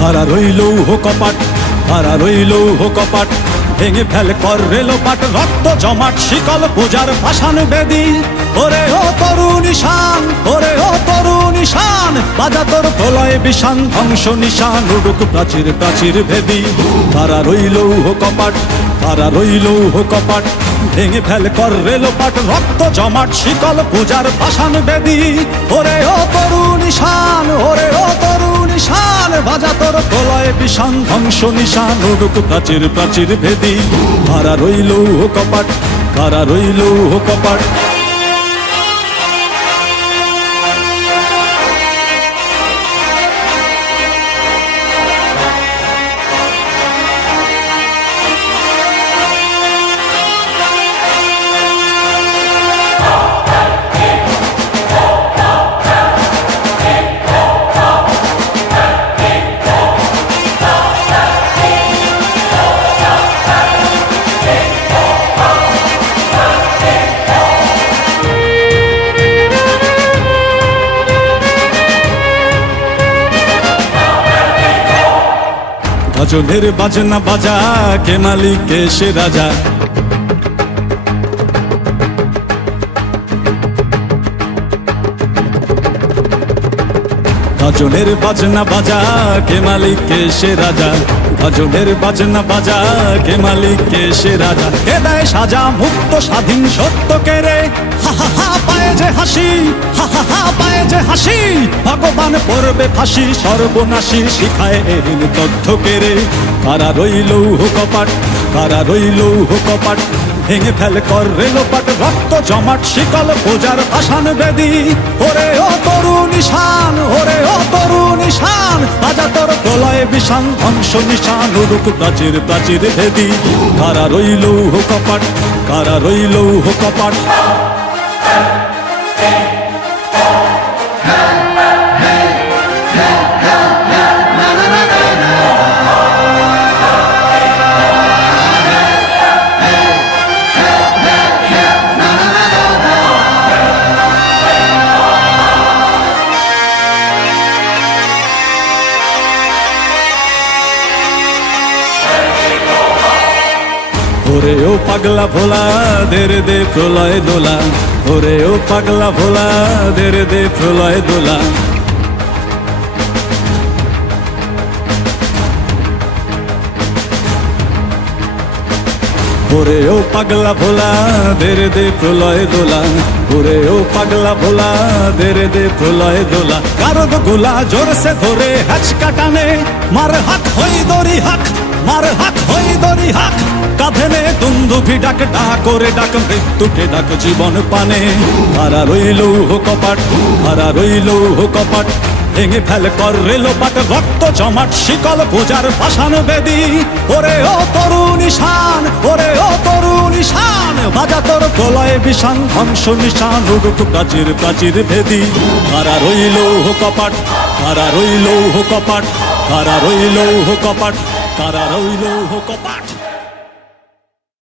খাড়া রইল কপাট, খাড়া রইল কপাট, ভেঙে ফেল কর রেলোপাট, রক্ত জমাট শিকল পূজার ভাসান বেদি। ওরে ও তরুণ ঈশান, ওরে ও তরুণ ঈশান, বাজা তোর প্রলয় বিষান, ধ্বংস নিশান উড়ুক প্রাচীর প্রাচীর ভেদি। খাড়া রইল কপাট, খাড়া রইল কপাট, ভেঙে ফেল কর রেলোপাট, রক্ত জমাট শিকল পূজার ভাসান বেদি। ওরে ও তরুণ ঈশান, ওরে ও তরুণ ঈশান, বাজা তোর প্রলয় বিষান, ধ্বংস নিশান উড়ুক প্রাচীর প্রাচীর ভেদি। খাড়া রইল কপাট, খাড়া রইল কপাট। গজলের বাজনা বাজা, কে মালিক কে সে রাজা। গজলের বাজনা বাজা, কে মালিক কে সে রাজা। গজলের বাজনা বাজা, কে মালিক কে সে রাজা। কে দেয় সাজা মুক্ত স্বাধীন সত্য কে রে, হা হা হা পায়ে যে হাসি, হা হা হা পায়ে যে হাসি। ভগবান পড়বে ফাঁসি সর্বনাশী, শিখায় এহীন তথ্য কে রে। কারা রইল কপাট, কারা রইল কপাট, ভেঙে ফেল কর রেলোপাট, রক্ত জমাট শিকল পূজার ভাসান বেদি। ওরে ও তরুণ ঈশান, ওরে ও তরুণ ঈশান, বাজা তোর প্রলয় বিষান, ধ্বংস নিশান উড়ুক প্রাচীর প্রাচীর ভেদি। কারা রইল কপাট, কারা রইল কপাট। ওরে ও পাগলা ভোলা, দের দে প্রলয় দোলা। ওরে ও পাগলা ভোলা, দের দে প্রলয় দোলা। ওরে ও পাগলা ভোলা, দের দে প্রলয় দোলা। ওরে ও পাগলা ভোলা, দের দে প্রলয় দোলা। কারদ গুলা জোরসে ধরে হাঁচকা টানে, মার হাক হই দড়ি হাক, মার হাক হই দড়ি হাক। কাঁধে নে দুন্দুভি ডাক, ডাক করে ডাক মৃত্যুকে ডাক জীবন পানে। কারা রইল কপাট, কারা রইল কপাট, ভেঙে ফেল কর রেলোপাট, রক্ত জমাট শিকল পূজার ভাসান বেদি। ওরে ও তরুণ ঈশান, ওরে ও তরুণ ঈশান, বাজা তোর প্রলয় বিষান, ধ্বংস নিশান উড়ুক প্রাচীর প্রাচীর ভেদি। কারা রইল কপাট, কারা রইল কপাট, কারা রইল কপাট, কারা রইল কপাট।